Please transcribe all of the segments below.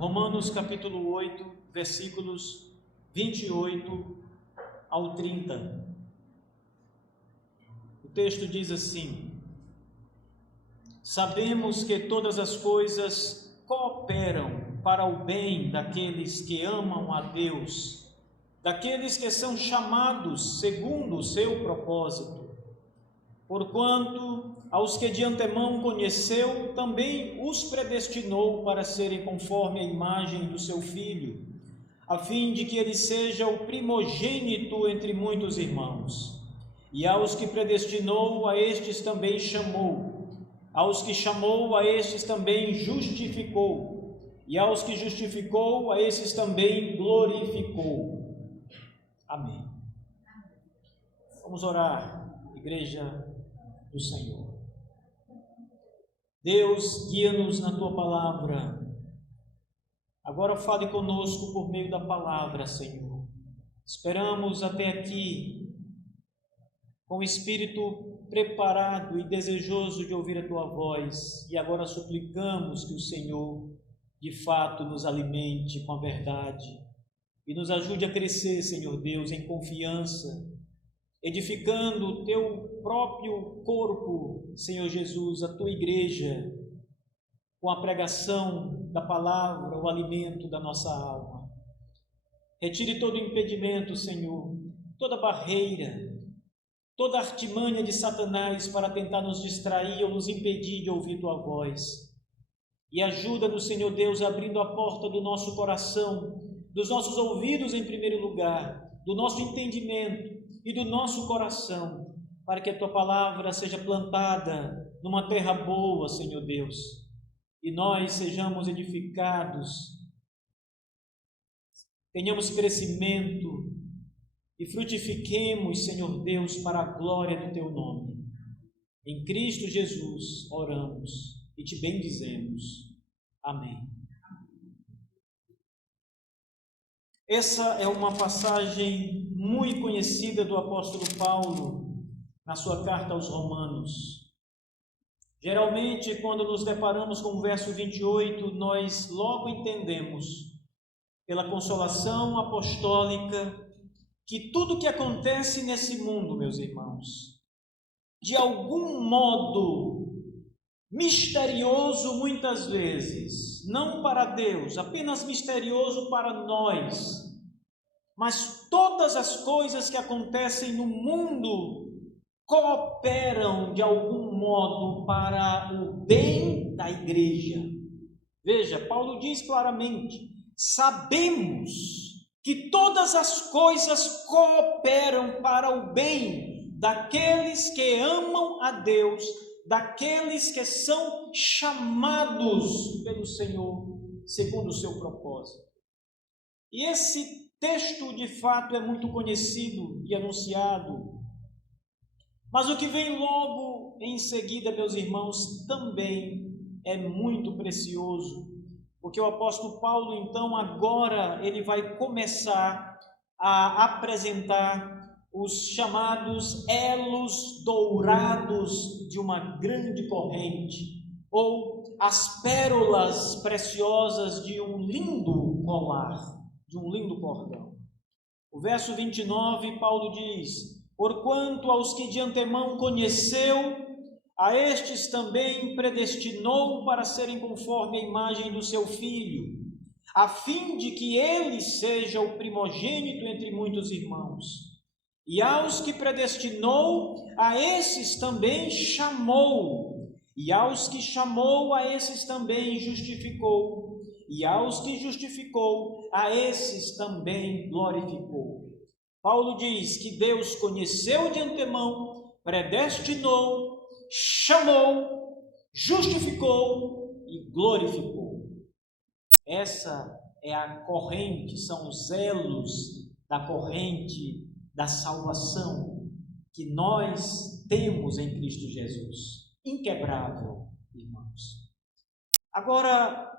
Romanos capítulo 8, versículos 28 ao 30. O texto diz assim: Sabemos que todas as coisas cooperam para o bem daqueles que amam a Deus, daqueles que são chamados segundo o seu propósito. Porquanto aos que de antemão conheceu, também os predestinou para serem conforme a imagem do seu Filho, a fim de que ele seja o primogênito entre muitos irmãos. E aos que predestinou, a estes também chamou. Aos que chamou, a estes também justificou. E aos que justificou, a esses também glorificou. Amém. Vamos orar, igreja do Senhor. Deus, guia-nos na Tua palavra. Agora fale conosco por meio da palavra, Senhor. Esperamos até aqui com o espírito preparado e desejoso de ouvir a Tua voz, e agora suplicamos que o Senhor de fato nos alimente com a verdade e nos ajude a crescer, Senhor Deus, em confiança, edificando o Teu próprio corpo, Senhor Jesus, a Tua igreja, com a pregação da palavra, o alimento da nossa alma. Retire todo impedimento, Senhor, toda barreira, toda artimanha de Satanás para tentar nos distrair ou nos impedir de ouvir Tua voz. E ajuda-nos, Senhor Deus, abrindo a porta do nosso coração, dos nossos ouvidos em primeiro lugar, do nosso entendimento e do nosso coração, para que a Tua palavra seja plantada numa terra boa, Senhor Deus, e nós sejamos edificados, tenhamos crescimento e frutifiquemos, Senhor Deus, para a glória do Teu nome. Em Cristo Jesus oramos e Te bendizemos. Amém. Essa é uma passagem muito conhecida do apóstolo Paulo na sua carta aos Romanos. Geralmente, quando nos deparamos com o verso 28, nós logo entendemos, pela consolação apostólica, que tudo que acontece nesse mundo, meus irmãos, de algum modo misterioso muitas vezes, não para Deus, apenas misterioso para nós, mas todas as coisas que acontecem no mundo cooperam de algum modo para o bem da igreja. Veja, Paulo diz claramente: sabemos que todas as coisas cooperam para o bem daqueles que amam a Deus, daqueles que são chamados pelo Senhor segundo o seu propósito. E esse texto de fato é muito conhecido e anunciado, mas o que vem logo em seguida, meus irmãos, também é muito precioso, porque o apóstolo Paulo, então, agora ele vai começar a apresentar os chamados elos dourados de uma grande corrente, ou as pérolas preciosas de um lindo colar, de um lindo cordão. O verso 29, Paulo diz: Porquanto aos que de antemão conheceu, a estes também predestinou para serem conforme a imagem do seu Filho, a fim de que ele seja o primogênito entre muitos irmãos. E aos que predestinou, a esses também chamou. E aos que chamou, a esses também justificou. E aos que justificou, a esses também glorificou. Paulo diz que Deus conheceu de antemão, predestinou, chamou, justificou e glorificou. Essa é a corrente, são os elos da corrente da salvação que nós temos em Cristo Jesus. Inquebrável, irmãos. Agora,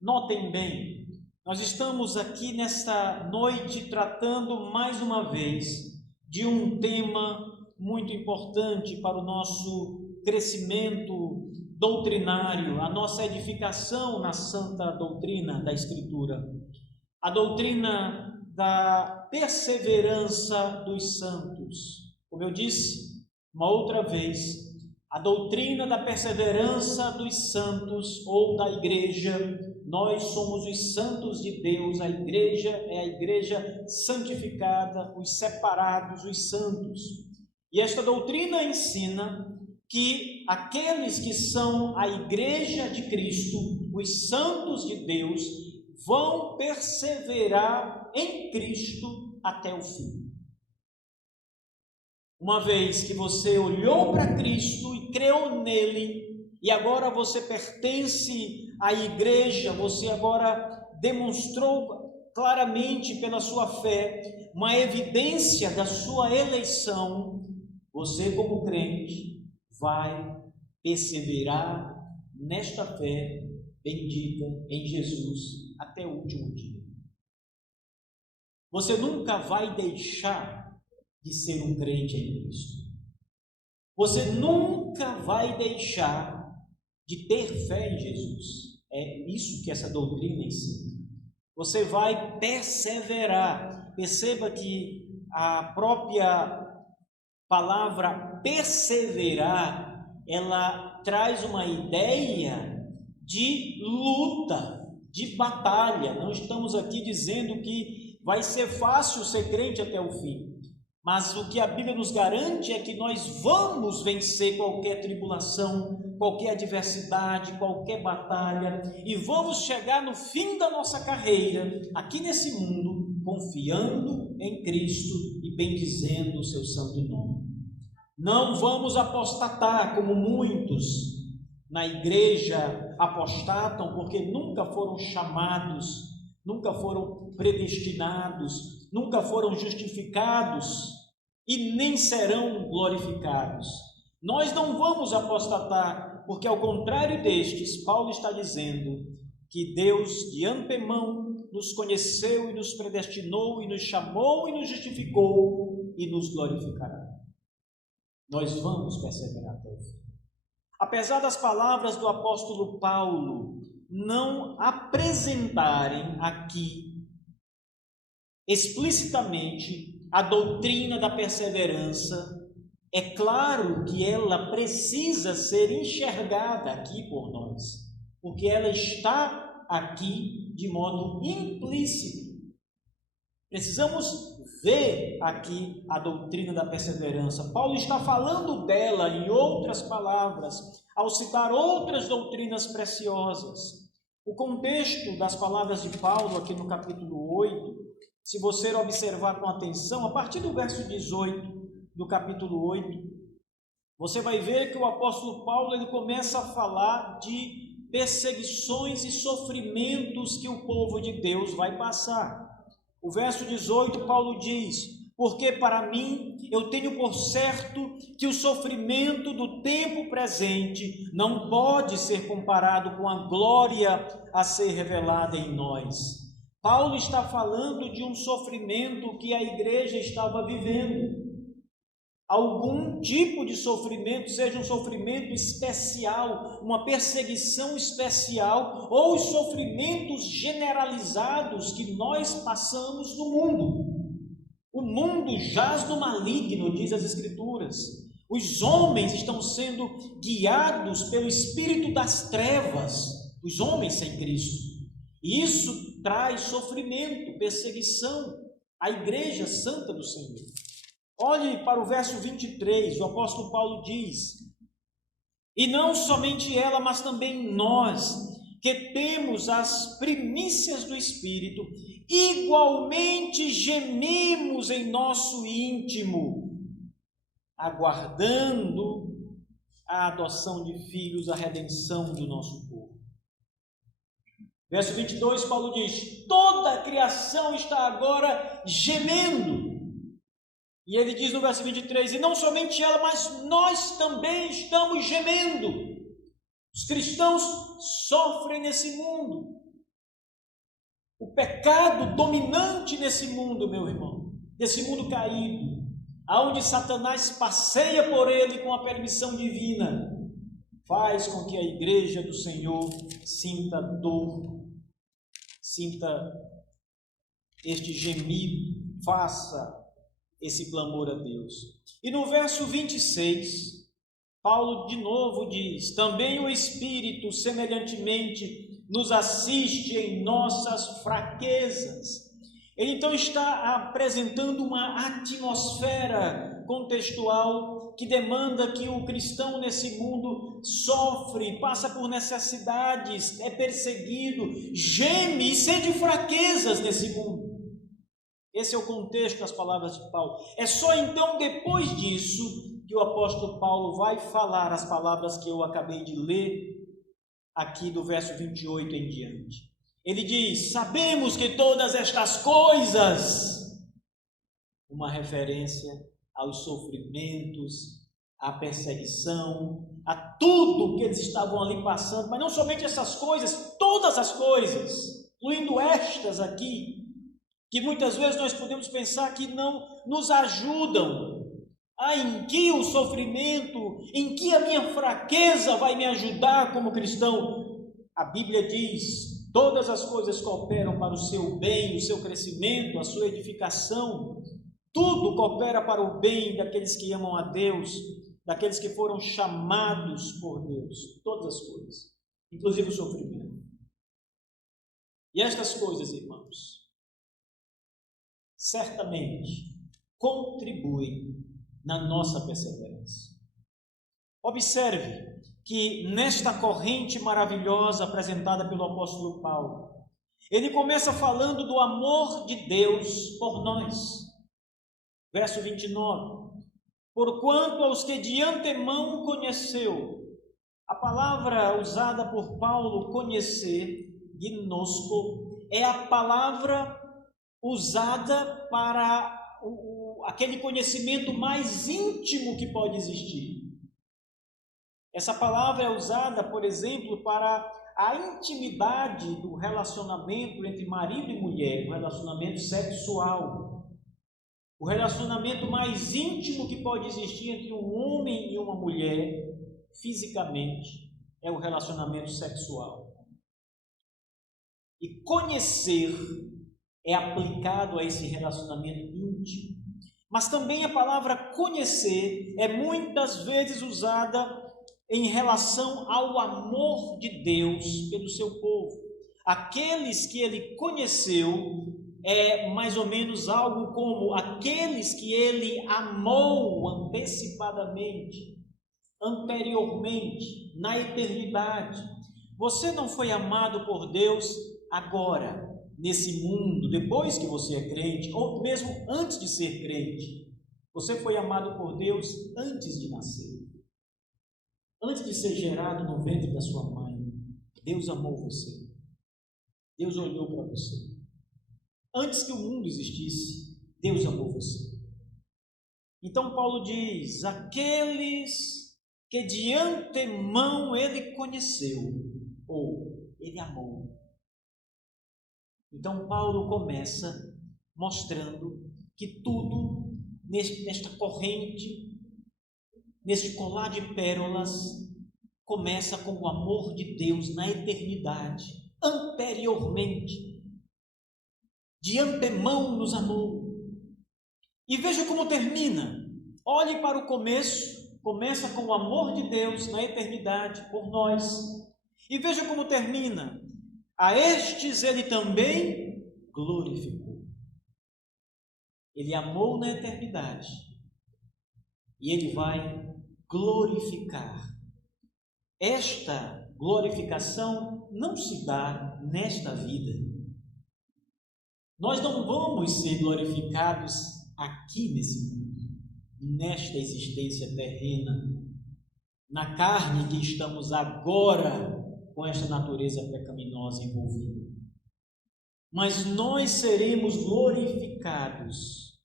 notem bem, nós estamos aqui nesta noite tratando mais uma vez de um tema muito importante para o nosso crescimento doutrinário, a nossa edificação na santa doutrina da Escritura, a doutrina da perseverança dos santos. Como eu disse uma outra vez, a doutrina da perseverança dos santos ou da igreja, nós somos os santos de Deus, a igreja é a igreja santificada, os separados, os santos. E esta doutrina ensina que aqueles que são a igreja de Cristo, os santos de Deus, vão perseverar em Cristo até o fim. Uma vez que você olhou para Cristo e creu nele, e agora você pertence à igreja, você agora demonstrou claramente pela sua fé uma evidência da sua eleição, você como crente vai perseverar nesta fé bendita em Jesus até o último dia. Você nunca vai deixar de ser um crente em Cristo. Você nunca vai deixar de ter fé em Jesus. É isso que essa doutrina ensina. Você vai perseverar. Perceba que a própria palavra perseverar, ela traz uma ideia de luta, de batalha. Não estamos aqui dizendo que vai ser fácil ser crente até o fim. Mas o que a Bíblia nos garante é que nós vamos vencer qualquer tribulação, qualquer adversidade, qualquer batalha, e vamos chegar no fim da nossa carreira, aqui nesse mundo, confiando em Cristo e bendizendo o seu santo nome. Não vamos apostatar como muitos na igreja apostatam, porque nunca foram chamados, nunca foram predestinados, nunca foram justificados e nem serão glorificados. Nós não vamos apostatar, porque ao contrário destes, Paulo está dizendo que Deus de antemão nos conheceu e nos predestinou e nos chamou e nos justificou e nos glorificará. Nós vamos perseverar até o fim. Apesar das palavras do apóstolo Paulo não apresentarem aqui explicitamente a doutrina da perseverança, é claro que ela precisa ser enxergada aqui por nós, porque ela está aqui de modo implícito. Precisamos ver aqui a doutrina da perseverança. Paulo está falando dela em outras palavras, ao citar outras doutrinas preciosas. O contexto das palavras de Paulo aqui no capítulo 8, se você observar com atenção, a partir do verso 18 do capítulo 8, você vai ver que o apóstolo Paulo ele começa a falar de perseguições e sofrimentos que o povo de Deus vai passar. O verso 18, Paulo diz: porque para mim eu tenho por certo que o sofrimento do tempo presente não pode ser comparado com a glória a ser revelada em nós. Paulo está falando de um sofrimento que a igreja estava vivendo. Algum tipo de sofrimento, seja um sofrimento especial, uma perseguição especial, ou os sofrimentos generalizados que nós passamos no mundo. O mundo jaz no maligno, diz as Escrituras. Os homens estão sendo guiados pelo espírito das trevas, os homens sem Cristo. E isso traz sofrimento, perseguição à igreja santa do Senhor. Olhe para o verso 23, o apóstolo Paulo diz: e não somente ela, mas também nós, que temos as primícias do Espírito, igualmente gememos em nosso íntimo, aguardando a adoção de filhos, a redenção do nosso povo. Verso 22, Paulo diz: toda a criação está agora gemendo. E ele diz no verso 23, e não somente ela, mas nós também estamos gemendo. Os cristãos sofrem nesse mundo. O pecado dominante nesse mundo, meu irmão, nesse mundo caído, aonde Satanás passeia por ele com a permissão divina, faz com que a igreja do Senhor sinta dor, sinta este gemido, faça esse clamor a Deus. E no verso 26, Paulo de novo diz: também o Espírito semelhantemente nos assiste em nossas fraquezas. Ele então está apresentando uma atmosfera contextual que demanda que o cristão nesse mundo sofre, passa por necessidades, é perseguido, geme e sente fraquezas nesse mundo. Esse é o contexto das palavras de Paulo. É só então depois disso que o apóstolo Paulo vai falar as palavras que eu acabei de ler aqui do verso 28 em diante. Ele diz: sabemos que todas estas coisas, uma referência aos sofrimentos, à perseguição, a tudo que eles estavam ali passando, mas não somente essas coisas, todas as coisas, incluindo estas aqui, que muitas vezes nós podemos pensar que não nos ajudam. Em que o sofrimento, em que a minha fraqueza vai me ajudar como cristão? A Bíblia diz: todas as coisas cooperam para o seu bem, o seu crescimento, a sua edificação. Tudo coopera para o bem daqueles que amam a Deus, daqueles que foram chamados por Deus. Todas as coisas, inclusive o sofrimento. E estas coisas, irmãos, certamente contribuem na nossa perseverança. Observe que nesta corrente maravilhosa apresentada pelo apóstolo Paulo, ele começa falando do amor de Deus por nós. Verso 29. Porquanto aos que de antemão conheceu, a palavra usada por Paulo, conhecer, gnosco, é a palavra usada para aquele conhecimento mais íntimo que pode existir. Essa palavra é usada, por exemplo, para a intimidade do relacionamento entre marido e mulher, o relacionamento sexual. O relacionamento mais íntimo que pode existir entre um homem e uma mulher, fisicamente, é o relacionamento sexual. E conhecer é aplicado a esse relacionamento íntimo. Mas também a palavra conhecer é muitas vezes usada em relação ao amor de Deus pelo seu povo. Aqueles que ele conheceu é mais ou menos algo como aqueles que ele amou antecipadamente, anteriormente, na eternidade. Você não foi amado por Deus agora, nesse mundo, depois que você é crente, ou mesmo antes de ser crente. Você foi amado por Deus antes de nascer. Antes de ser gerado no ventre da sua mãe, Deus amou você. Deus olhou para você. Antes que o mundo existisse, Deus amou você. Então Paulo diz: aqueles que de antemão ele conheceu, ou ele amou. Então Paulo começa mostrando que tudo nesta corrente, neste colar de pérolas, começa com o amor de Deus na eternidade, anteriormente, de antemão nos amou. E veja como termina. Olhe para o começo, começa com o amor de Deus na eternidade por nós. E veja como termina. A estes ele também glorificou. Ele amou na eternidade e ele vai glorificar. Esta glorificação não se dá nesta vida. Nós não vamos ser glorificados aqui nesse mundo, nesta existência terrena, na carne que estamos agora com esta natureza pecaminosa envolvida. Mas nós seremos glorificados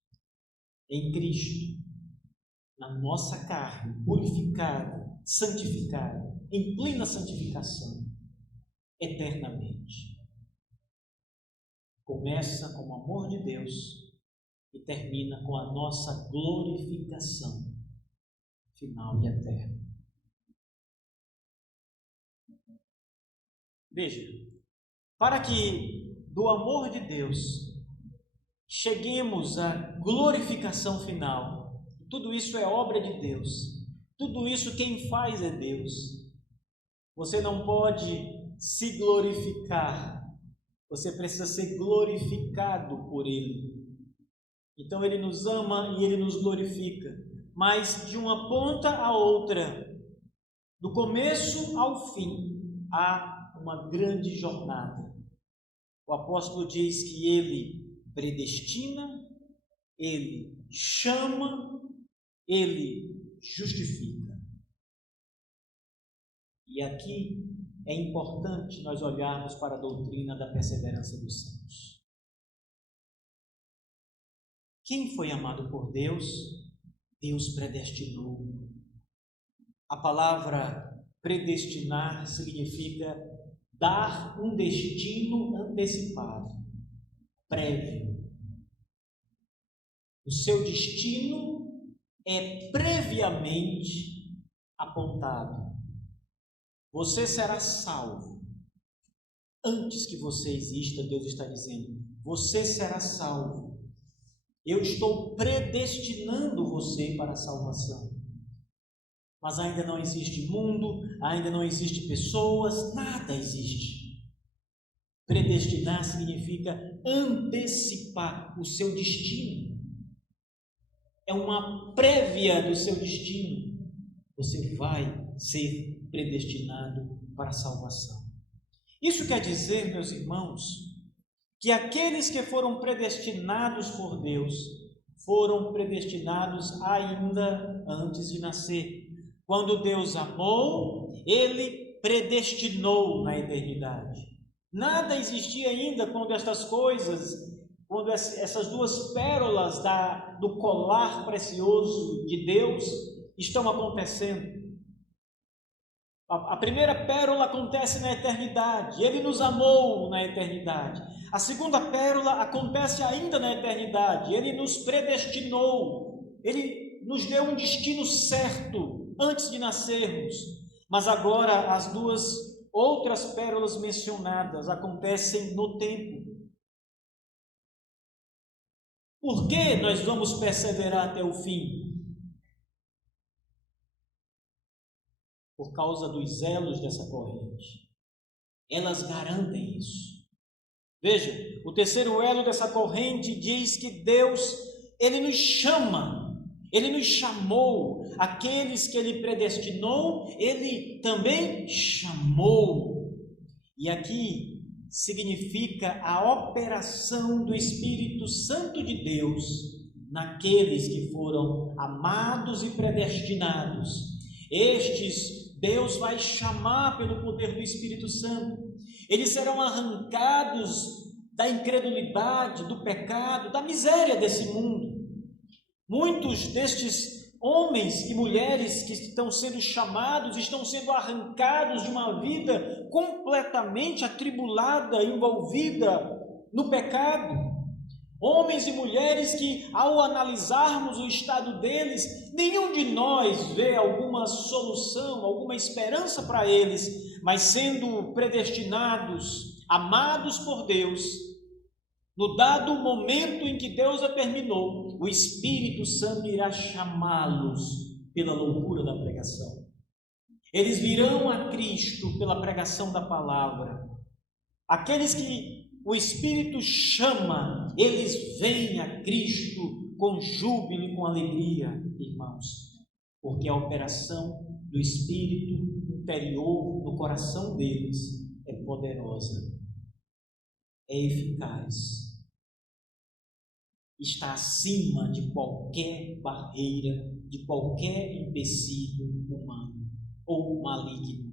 em Cristo, na nossa carne, purificada, santificada, em plena santificação, eternamente. Começa com o amor de Deus e termina com a nossa glorificação final e eterna. Veja, para que do amor de Deus cheguemos à glorificação final, tudo isso é obra de Deus, tudo isso quem faz é Deus. Você não pode se glorificar, você precisa ser glorificado por Ele. Então Ele nos ama e Ele nos glorifica, mas de uma ponta a outra, do começo ao fim, há uma grande jornada. O apóstolo diz que Ele predestina, Ele chama, Ele justifica. E aqui é importante nós olharmos para a doutrina da perseverança dos santos. Quem foi amado por Deus, Deus predestinou. A palavra predestinar significa dar um destino antecipado, prévio. O seu destino é previamente apontado. Você será salvo. Antes que você exista, Deus está dizendo, você será salvo. Eu estou predestinando você para a salvação. Mas ainda não existe mundo, ainda não existe pessoas, nada existe. Predestinar significa antecipar o seu destino. É uma prévia do seu destino. Você vai ser predestinado para a salvação. Isso quer dizer, meus irmãos, que aqueles que foram predestinados por Deus foram predestinados ainda antes de nascer. Quando Deus amou, Ele predestinou na eternidade. Nada existia ainda quando estas coisas, quando essas duas pérolas do colar precioso de Deus estão acontecendo. A primeira pérola acontece na eternidade, Ele nos amou na eternidade. A segunda pérola acontece ainda na eternidade, Ele nos predestinou, Ele nos deu um destino certo antes de nascermos. Mas agora as duas outras pérolas mencionadas acontecem no tempo. Por que nós vamos perseverar até o fim? Por causa dos elos dessa corrente. Elas garantem isso. Veja, o terceiro elo dessa corrente diz que Deus, Ele nos chama, Ele nos chamou, aqueles que Ele predestinou, Ele também chamou. E aqui significa a operação do Espírito Santo de Deus naqueles que foram amados e predestinados. Estes Deus vai chamar pelo poder do Espírito Santo. Eles serão arrancados da incredulidade, do pecado, da miséria desse mundo. Muitos destes homens e mulheres que estão sendo chamados, estão sendo arrancados de uma vida completamente atribulada, envolvida no pecado. Homens e mulheres que, ao analisarmos o estado deles, nenhum de nós vê alguma solução, alguma esperança para eles, mas sendo predestinados, amados por Deus, no dado momento em que Deus determinou, o Espírito Santo irá chamá-los pela loucura da pregação. Eles virão a Cristo pela pregação da palavra. Aqueles que o Espírito chama, eles vêm a Cristo com júbilo e com alegria, irmãos, porque a operação do Espírito interior no coração deles é poderosa, é eficaz, está acima de qualquer barreira, de qualquer empecilho humano ou maligno.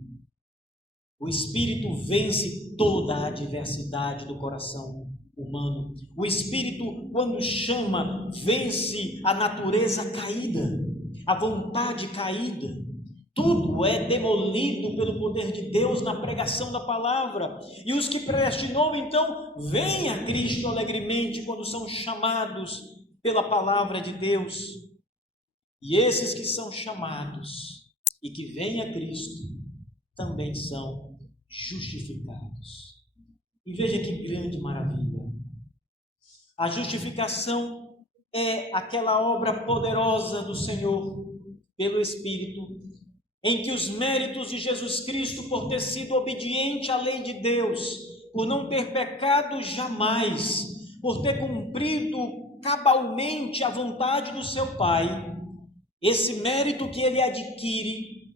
O Espírito vence toda a adversidade do coração humano. O Espírito, quando chama, vence a natureza caída, a vontade caída. Tudo é demolido pelo poder de Deus na pregação da palavra. E os que predestinou, então, vêm a Cristo alegremente quando são chamados pela palavra de Deus. E esses que são chamados e que vêm a Cristo também são justificados. E veja que grande maravilha. A justificação é aquela obra poderosa do Senhor pelo Espírito, em que os méritos de Jesus Cristo, por ter sido obediente à lei de Deus, por não ter pecado jamais, por ter cumprido cabalmente a vontade do seu Pai, esse mérito que ele adquire,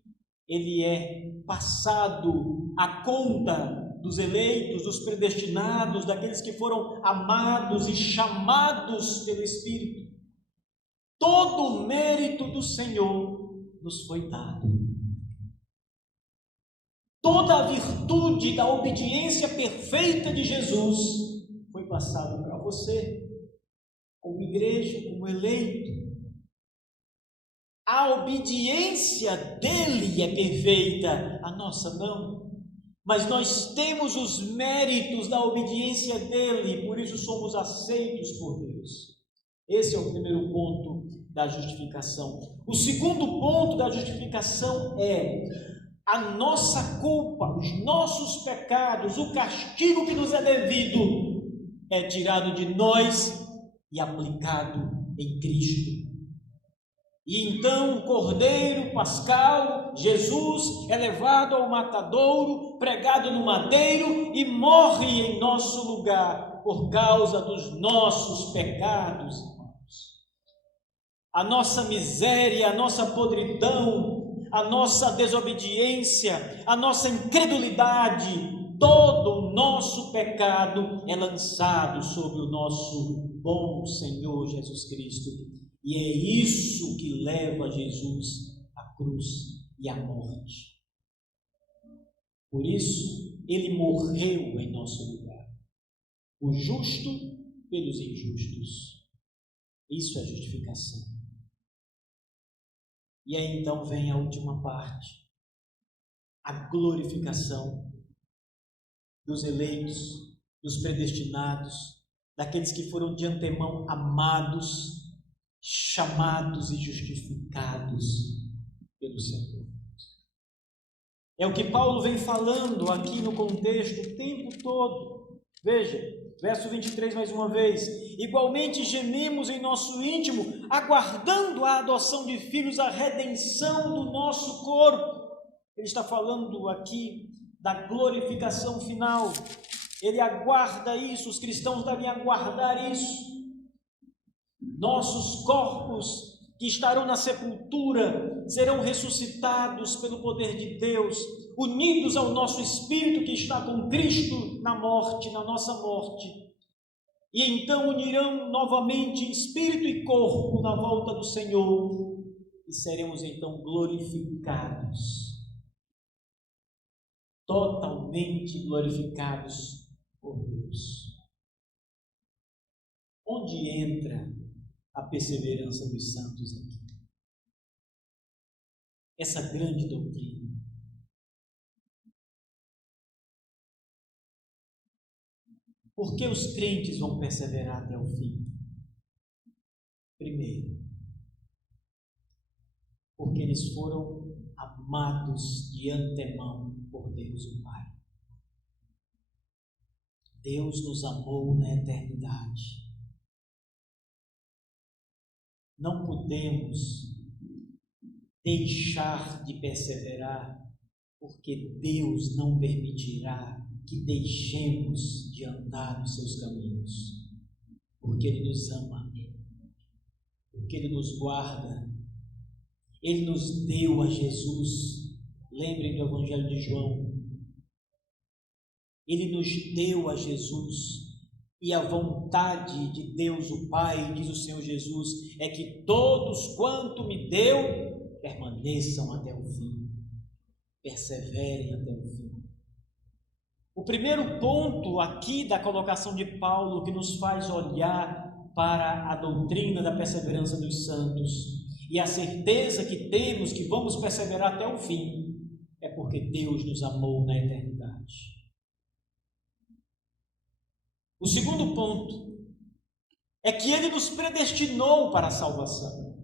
ele é passado à conta dos eleitos, dos predestinados, daqueles que foram amados e chamados pelo Espírito. Todo o mérito do Senhor nos foi dado. Toda a virtude da obediência perfeita de Jesus foi passada para você, como igreja, como eleito. A obediência dele é perfeita, a nossa não. Mas nós temos os méritos da obediência dele, por isso somos aceitos por Deus. Esse é o primeiro ponto da justificação. O segundo ponto da justificação é a nossa culpa, os nossos pecados, o castigo que nos é devido é tirado de nós e aplicado em Cristo. E então o Cordeiro Pascal, Jesus, é levado ao matadouro, pregado no madeiro e morre em nosso lugar por causa dos nossos pecados, irmãos. A nossa miséria, a nossa podridão, a nossa desobediência, a nossa incredulidade, todo o nosso pecado é lançado sobre o nosso bom Senhor Jesus Cristo. E é isso que leva Jesus à cruz e à morte. Por isso, ele morreu em nosso lugar. O justo pelos injustos. Isso é justificação. E aí então vem a última parte. A glorificação dos eleitos, dos predestinados, daqueles que foram de antemão amados, chamados e justificados pelo Senhor. É o que Paulo vem falando aqui no contexto o tempo todo. Veja, verso 23 mais uma vez. Igualmente gememos em nosso íntimo, aguardando a adoção de filhos, a redenção do nosso corpo. Ele está falando aqui da glorificação final. Ele aguarda isso, os cristãos devem aguardar isso. Nossos corpos que estarão na sepultura serão ressuscitados pelo poder de Deus, unidos ao nosso espírito que está com Cristo na morte, na nossa morte. E então unirão novamente espírito e corpo na volta do Senhor e seremos então glorificados, totalmente glorificados por Deus. Onde entra a perseverança dos santos aqui? Essa grande doutrina. Por que os crentes vão perseverar até o fim? Primeiro, porque eles foram amados de antemão por Deus o Pai. Deus nos amou na eternidade. Não podemos deixar de perseverar, porque Deus não permitirá que deixemos de andar nos seus caminhos, porque Ele nos ama, porque Ele nos guarda, Ele nos deu a Jesus. Lembrem do Evangelho de João, Ele nos deu a Jesus. E a vontade de Deus o Pai, diz o Senhor Jesus, é que todos quanto me deu, permaneçam até o fim, perseverem até o fim. O primeiro ponto aqui da colocação de Paulo, que nos faz olhar para a doutrina da perseverança dos santos e a certeza que temos que vamos perseverar até o fim, é porque Deus nos amou na eternidade. O segundo ponto é que Ele nos predestinou para a salvação.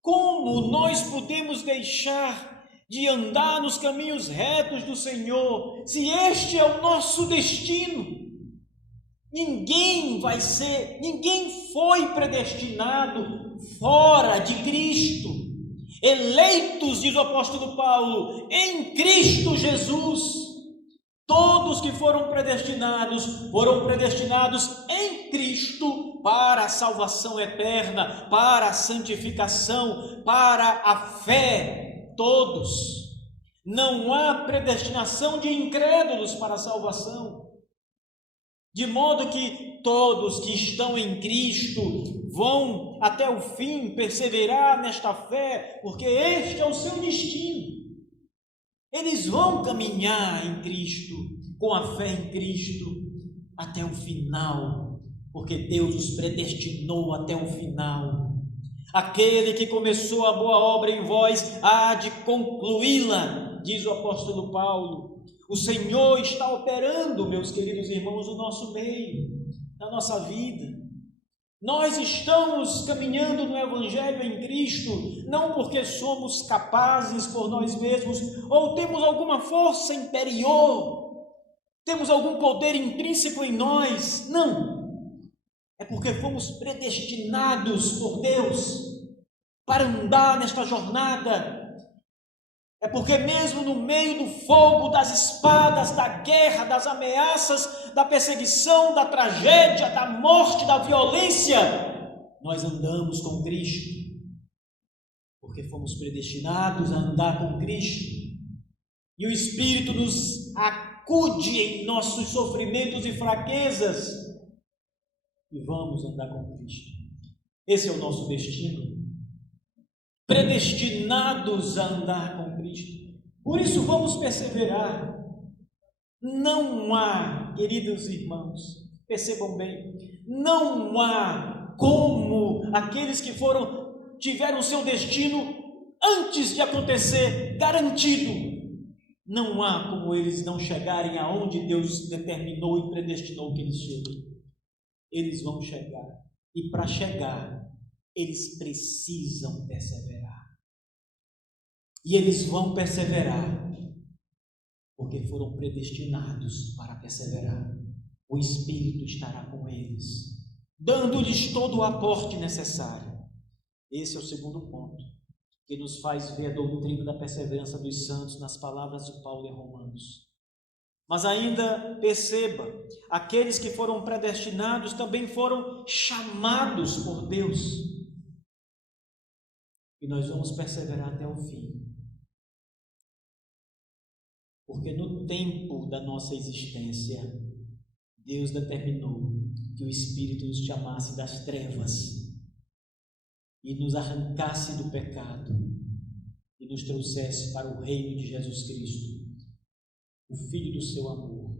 Como nós podemos deixar de andar nos caminhos retos do Senhor, se este é o nosso destino, ninguém foi predestinado fora de Cristo. Eleitos, diz o apóstolo Paulo, em Cristo Jesus. Todos que foram predestinados em Cristo para a salvação eterna, para a santificação, para a fé. Todos. Não há predestinação de incrédulos para a salvação. De modo que todos que estão em Cristo vão até o fim perseverar nesta fé, porque este é o seu destino. Eles vão caminhar em Cristo, com a fé em Cristo, até o final, porque Deus os predestinou até o final. Aquele que começou a boa obra em vós há de concluí-la, diz o apóstolo Paulo. O Senhor está operando, meus queridos irmãos, no nosso meio, na nossa vida. Nós estamos caminhando no Evangelho em Cristo, não porque somos capazes por nós mesmos, ou temos alguma força interior, temos algum poder intrínseco em nós. Não, é porque fomos predestinados por Deus para andar nesta jornada. É porque mesmo no meio do fogo, das espadas, da guerra, das ameaças, da perseguição, da tragédia, da morte, da violência, nós andamos com Cristo, porque fomos predestinados a andar com Cristo, e o Espírito nos acude em nossos sofrimentos e fraquezas, e vamos andar com Cristo. Esse é o nosso destino. Predestinados a andar com Cristo. Por isso vamos perseverar. Não há, queridos irmãos, percebam bem, não há como aqueles que tiveram seu destino antes de acontecer garantido. Não há como eles não chegarem aonde Deus determinou e predestinou que eles cheguem. Eles vão chegar. E para chegar, eles precisam perseverar. E eles vão perseverar, porque foram predestinados para perseverar. O Espírito estará com eles, dando-lhes todo o aporte necessário. Esse é o segundo ponto, que nos faz ver a doutrina da perseverança dos santos nas palavras de Paulo em Romanos. Mas ainda perceba, aqueles que foram predestinados também foram chamados por Deus. E nós vamos perseverar até o fim. Porque no tempo da nossa existência, Deus determinou que o Espírito nos chamasse das trevas e nos arrancasse do pecado e nos trouxesse para o reino de Jesus Cristo, o Filho do seu amor,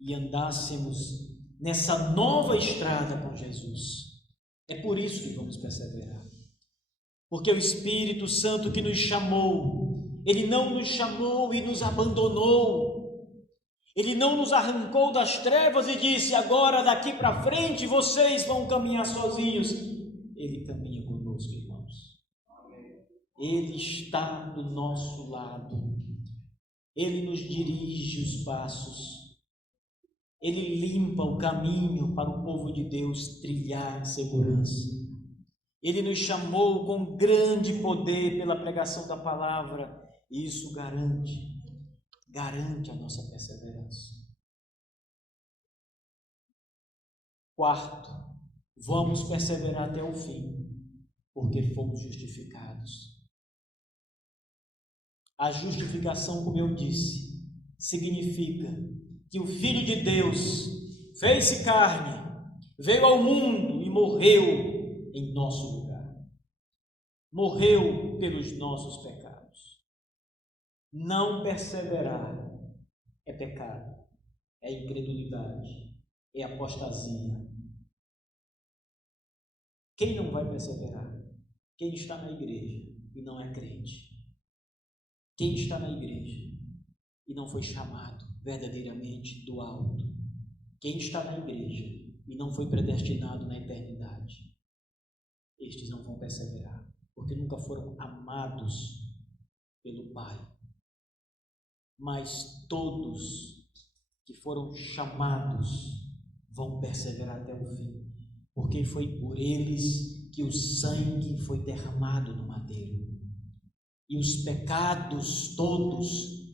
e andássemos nessa nova estrada com Jesus. É por isso que vamos perseverar. Porque o Espírito Santo que nos chamou, Ele não nos chamou e nos abandonou. Ele não nos arrancou das trevas e disse: agora daqui para frente vocês vão caminhar sozinhos. Ele caminha conosco, irmãos. Ele está do nosso lado. Ele nos dirige os passos. Ele limpa o caminho para o povo de Deus trilhar em segurança. Ele nos chamou com grande poder pela pregação da palavra, e isso garante a nossa perseverança. Quarto, vamos perseverar até o fim, porque fomos justificados. A justificação, como eu disse, significa que o Filho de Deus fez-se carne, veio ao mundo e morreu em nosso lugar. Morreu pelos nossos pecados. Não perseverar é pecado, é incredulidade, é apostasia. Quem não vai perseverar? Quem está na igreja e não é crente. Quem está na igreja e não foi chamado verdadeiramente do alto. Quem está na igreja e não foi predestinado na eternidade. Estes não vão perseverar, porque nunca foram amados pelo Pai, mas todos que foram chamados vão perseverar até o fim, porque foi por eles que o sangue foi derramado no madeiro. E os pecados todos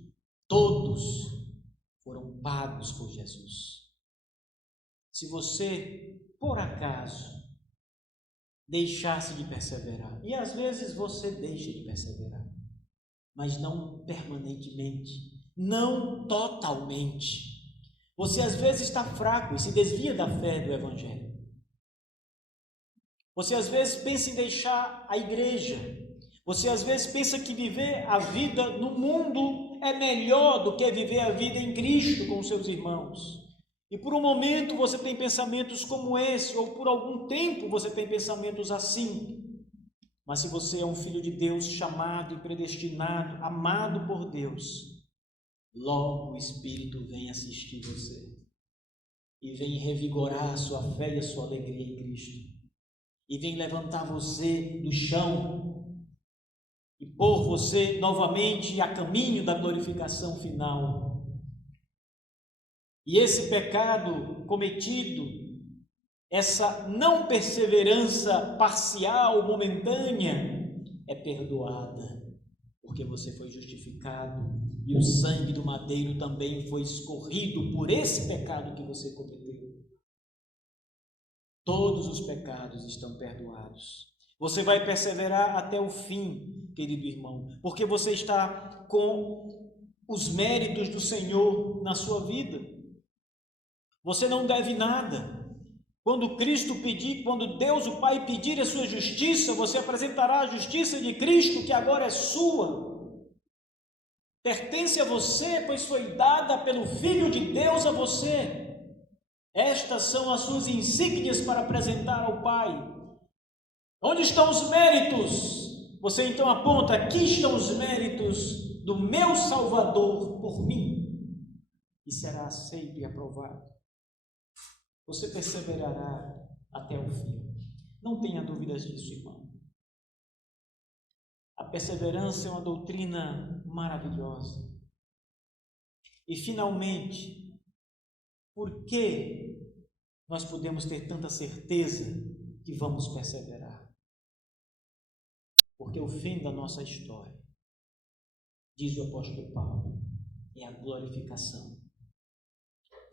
foram pagos por Jesus. Se você, por acaso, deixasse de perseverar, e às vezes você deixa de perseverar, mas não permanentemente, não totalmente. Você às vezes está fraco e se desvia da fé do Evangelho. Você às vezes pensa em deixar a igreja. Você às vezes pensa que viver a vida no mundo é melhor do que viver a vida em Cristo com os seus irmãos. E por um momento você tem pensamentos como esse, ou por algum tempo você tem pensamentos assim. Mas se você é um filho de Deus, chamado e predestinado, amado por Deus, logo o Espírito vem assistir você e vem revigorar a sua fé e a sua alegria em Cristo, e vem levantar você do chão e pôr você novamente a caminho da glorificação final. E esse pecado cometido, essa não perseverança parcial, momentânea, é perdoada, porque você foi justificado e o sangue do madeiro também foi escorrido por esse pecado que você cometeu. Todos os pecados estão perdoados. Você vai perseverar até o fim, querido irmão, porque você está com os méritos do Senhor na sua vida. Você não deve nada. Quando Cristo pedir, quando Deus o Pai pedir a sua justiça, você apresentará a justiça de Cristo, que agora é sua. Pertence a você, pois foi dada pelo Filho de Deus a você. Estas são as suas insígnias para apresentar ao Pai. Onde estão os méritos? Você então aponta: aqui estão os méritos do meu Salvador por mim, e será aceito e aprovado. Você perseverará até o fim. Não tenha dúvidas disso, irmão. A perseverança é uma doutrina maravilhosa. E finalmente, por que nós podemos ter tanta certeza que vamos perseverar? Porque o fim da nossa história, diz o apóstolo Paulo, é a glorificação.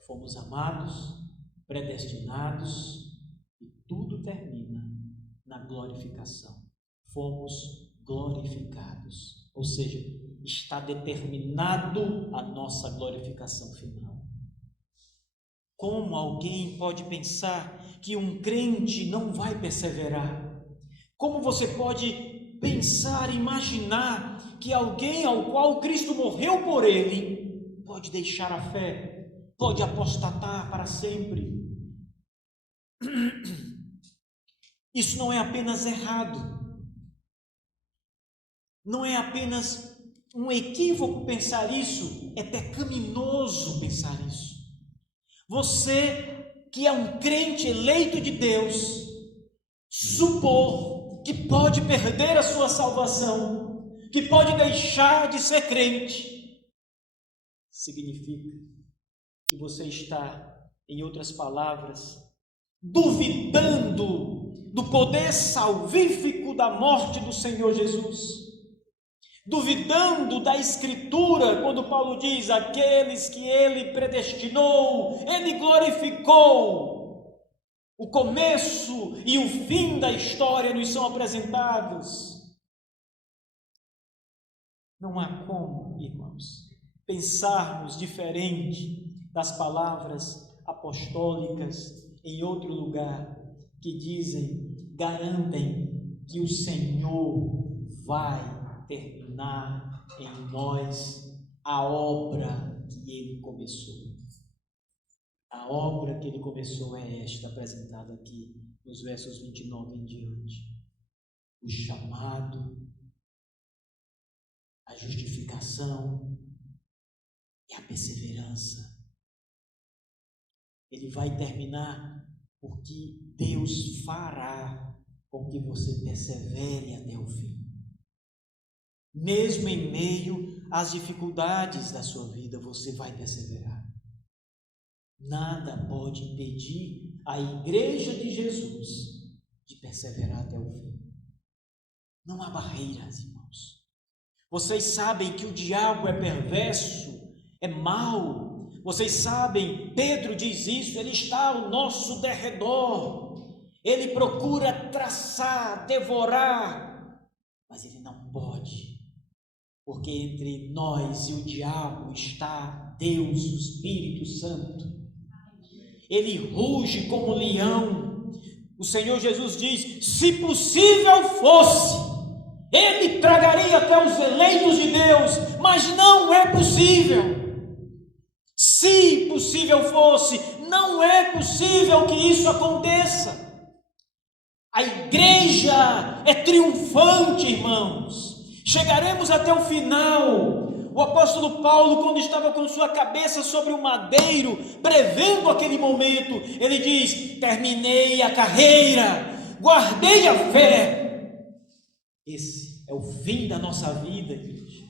Fomos amados, predestinados, e tudo termina na glorificação. Fomos glorificados, ou seja, está determinado a nossa glorificação final. Como alguém pode pensar que um crente não vai perseverar? Como você pode pensar, imaginar que alguém ao qual Cristo morreu por ele pode deixar a fé, pode apostatar para sempre? Isso não é apenas errado, não é apenas um equívoco pensar isso, é pecaminoso pensar isso. Você que é um crente eleito de Deus, supor que pode perder a sua salvação, que pode deixar de ser crente, significa que você está, em outras palavras, duvidando do poder salvífico da morte do Senhor Jesus, duvidando da Escritura, quando Paulo diz: aqueles que ele predestinou, ele glorificou. O começo e o fim da história nos são apresentados. Não há como, irmãos, pensarmos diferente das palavras apostólicas em outro lugar, que dizem, garantem que o Senhor vai terminar em nós a obra que ele começou. A obra que ele começou é esta, apresentada aqui nos versos 29 em diante. O chamado, a justificação e a perseverança. Ele vai terminar porque Deus fará com que você persevere até o fim. Mesmo em meio às dificuldades da sua vida, você vai perseverar. Nada pode impedir a igreja de Jesus de perseverar até o fim. Não há barreiras, irmãos. Vocês sabem que o diabo é perverso, é mau. Vocês sabem, Pedro diz isso, ele está ao nosso derredor. Ele procura traçar, devorar, mas ele não pode, porque entre nós e o diabo está Deus, o Espírito Santo. Ele ruge como leão. O Senhor Jesus diz: se possível fosse, ele tragaria até os eleitos de Deus, mas não é possível. Se possível fosse, não é possível que isso aconteça. A igreja é triunfante, irmãos. Chegaremos até o final. O apóstolo Paulo, quando estava com sua cabeça sobre o madeiro, prevendo aquele momento, ele diz: terminei a carreira, guardei a fé. Esse é o fim da nossa vida, igreja.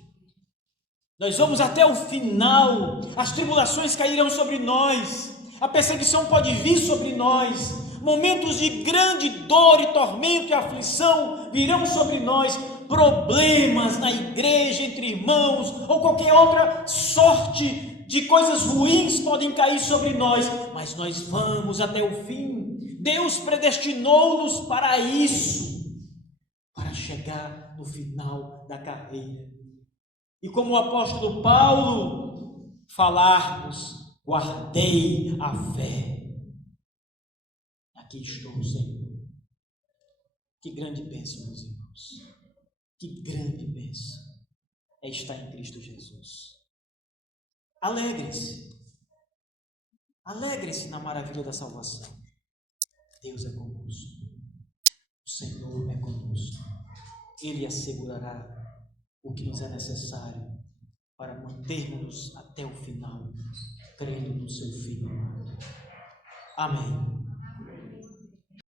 Nós vamos até o final. As tribulações cairão sobre nós, a perseguição pode vir sobre nós, momentos de grande dor e tormento e aflição virão sobre nós, problemas na igreja, entre irmãos, ou qualquer outra sorte de coisas ruins podem cair sobre nós, mas nós vamos até o fim. Deus predestinou-nos para isso, para chegar no final da carreira. E como o apóstolo Paulo, falarmos: guardei a fé. Aqui estou, Senhor. Que grande bênção, meus irmãos. Que grande bênção é estar em Cristo Jesus. Alegrem-se. Alegrem-se na maravilha da salvação. Deus é conosco. O Senhor é conosco. Ele assegurará o que nos é necessário para mantermos até o final, crendo no seu Filho. Amém.